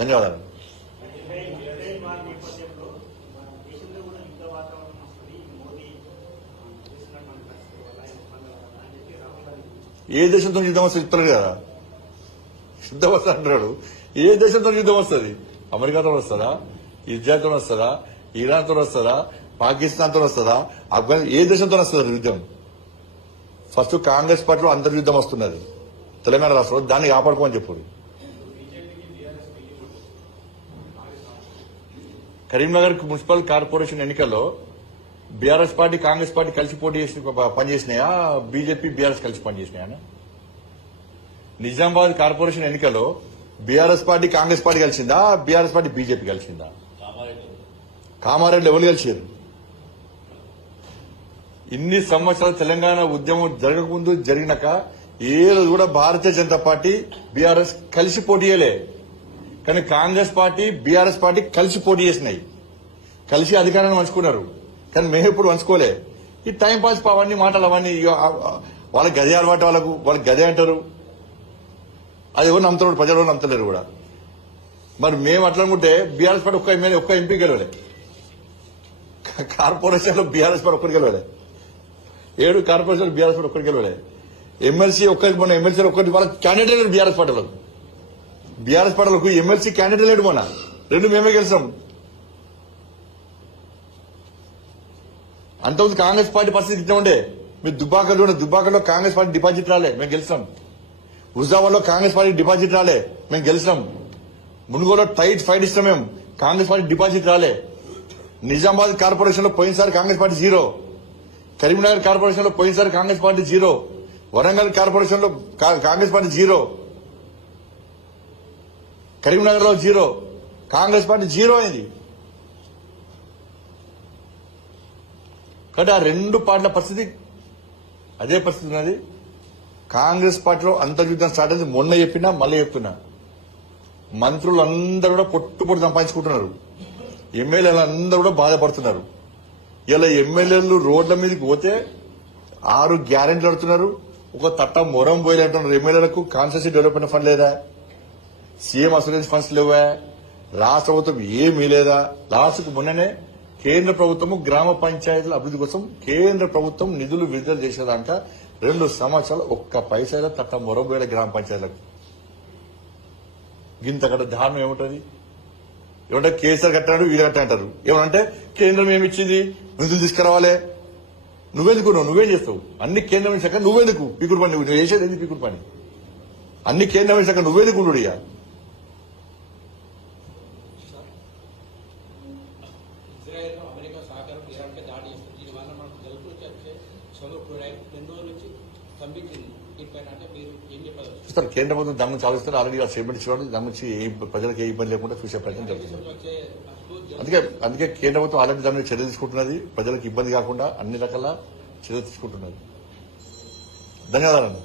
ధన్యవాదాలు. ఏ దేశంతో యుద్ధం వస్తుంది చెప్తారు కదా, యుద్ధం వస్తా అంటున్నాడు. ఏ దేశంతో యుద్ధం వస్తుంది? అమెరికాతో వస్తుందా, ఇజ్రాయల్తో వస్తుందా, ఇరాన్తో వస్తుందా, పాకిస్తాన్తో వస్తుందా, ఆఫ్ఘనిస్తాన్, ఏ దేశంతో వస్తుంది యుద్ధం? ఫస్ట్ కాంగ్రెస్ పార్టీలో అంతర్యుద్ధం వస్తున్నది తెలంగాణ రాష్ట్రంలో, దాన్ని కాపాడుకోమని చెప్పారు. కరీంనగర్ మున్సిపల్ కార్పొరేషన్ ఎన్నికల్లో బీఆర్ఎస్ పార్టీ కాంగ్రెస్ పార్టీ కలిసి పోటీ చేసి పనిచేసినాయా, బీజేపీ బీఆర్ఎస్ కలిసి పనిచేసినాయా? నిజామాబాద్ కార్పొరేషన్ ఎన్నికల్లో బీఆర్ఎస్ పార్టీ కాంగ్రెస్ పార్టీ కలిసిందా, బీఆర్ఎస్ పార్టీ బీజేపీ కలిసిందా? కామారెడ్డి ఎవరు కలిసారు? ఇన్ని సంవత్సరాలు తెలంగాణ ఉద్యమం జరగకముందు జరిగినాక ఏ రోజు కూడా భారతీయ జనతా పార్టీ బీఆర్ఎస్ కలిసి పోటీ చేయలే. కానీ కాంగ్రెస్ పార్టీ బీఆర్ఎస్ పార్టీ కలిసి పోటీ చేసినాయి, కలిసి అధికారాన్ని పంచుకున్నారు. కానీ మేము ఎప్పుడు పంచుకోలే. ఈ టైం పాస్ అవన్నీ మాటలు అవన్నీ వాళ్ళకి గదే అలవాటు, వాళ్ళకి గదే అంటారు. అది ఎవరు నమ్ముతారు? ప్రజలు నమ్ముతలేరు కూడా. మరి మేము అట్లా అనుకుంటే బీఆర్ఎస్ పార్టీ ఒక్క ఎమ్మెల్యే ఒక్క ఎంపీ గెలవలే, కార్పొరేషన్ లో బీఆర్ఎస్ పార్టీ ఒక్కరికి గెలవలే, 7 కార్పొరేషన్ బీఆర్ఎస్ పార్టీ ఒక్కరికి గెలవలే. ఎమ్మెల్సీ ఒక్కరికి, మొన్న ఎమ్మెల్సీ ఒక్కరికి వాళ్ళకి క్యాండిడేట్ లేడు బీఆర్ఎస్ పార్టీలకు. బీఆర్ఎస్ పార్టీలకు ఎమ్మెల్సీ క్యాండిడేట్ లేడు, మొన్న 2 మేమే గెలిచాం. అంతకుముందు కాంగ్రెస్ పార్టీ పరిస్థితి ఇట్లా ఉండే. మీరు దుబ్బాకలో కాంగ్రెస్ పార్టీ డిపాజిట్ రాలే, మేము గెలిచాం. హుజాబాద్లో కాంగ్రెస్ పార్టీ డిపాజిట్ రాలే, మేము గెలిచాం. మునుగోలో టైట్ ఫైట్ ఇస్తాం మేము, కాంగ్రెస్ పార్టీ డిపాజిట్ రాలే. నిజామాబాద్ కార్పొరేషన్ లో పోయినసారి కాంగ్రెస్ పార్టీ 0, కరీంనగర్ కార్పొరేషన్ లో పోయినసారి కాంగ్రెస్ పార్టీ 0, వరంగల్ కార్పొరేషన్ లో కాంగ్రెస్ పార్టీ 0, కరీంనగర్ లో 0, కాంగ్రెస్ పార్టీ 0 అయింది. కాబట్టి ఆ 2 పార్టీల పరిస్థితి అదే పరిస్థితి ఉన్నది. కాంగ్రెస్ పార్టీలో అంతర్యుద్ధం స్టార్ట్ అయింది. మొన్న చెప్పినా మళ్ళీ చెప్తున్నా, మంత్రులు అందరూ కూడా పొట్టు సంపాదించుకుంటున్నారు, ఎమ్మెల్యేలు అందరూ కూడా బాధపడుతున్నారు. ఇలా ఎమ్మెల్యేలు రోడ్ల మీదకి పోతే 6 గ్యారెంటీలు అడుతున్నారు, ఒక తట్ట మొరం పోయేలంటున్నారు. ఎమ్మెల్యేలకు కాన్స్టిట్యూన్సీ డెవలప్మెంట్ ఫండ్ లేదా, సీఎం అసూరెన్స్ ఫండ్స్ లేవా, రాష్ట్ర ప్రభుత్వం ఏమీ లేదా. లాస్ట్కు మొన్ననే కేంద్ర ప్రభుత్వం గ్రామ పంచాయతీల అభివృద్ధి కోసం కేంద్ర ప్రభుత్వం నిధులు విడుదల చేసేదాకా 2 సంవత్సరాలు ఒక్క పైసా తట్ట మొరబోయే గ్రామ పంచాయతీలకు. గింతకడ దారుణం ఏముంటది? ఏమంటే కేసీఆర్ కట్టాడు, వీళ్ళు కట్టా అంటారు. ఏమనంటే కేంద్రం ఏమిచ్చింది, నిధులు తీసుకురావాలే. నువ్వేందుకు, నువ్వేం చేస్తావు? అన్ని కేంద్రం ఇచ్చాక నువ్వేందుకు పీకుడు పని? నువ్వు చేసేది ఎందుకు పీకుడు పని? అన్ని కేంద్రం ఇచ్చాక నువ్వేందుకు ఉండు? చూస్తారు కేంద్ర ప్రభుత్వం దాని నుంచి ఆలోచిస్తారు. ఆల్రెడీ స్టేట్మెంట్ ఇచ్చేవాడు, దాని నుంచి ప్రజలకు ఏ ఇబ్బంది లేకుండా చూసే ప్రయత్నం జరుగుతుంది. అందుకే కేంద్ర ప్రభుత్వం ఆల్రెడీ దాని మీద చర్య తీసుకుంటున్నది, ప్రజలకు ఇబ్బంది కాకుండా అన్ని రకాల చర్య తీసుకుంటున్నది. ధన్యవాదాలు.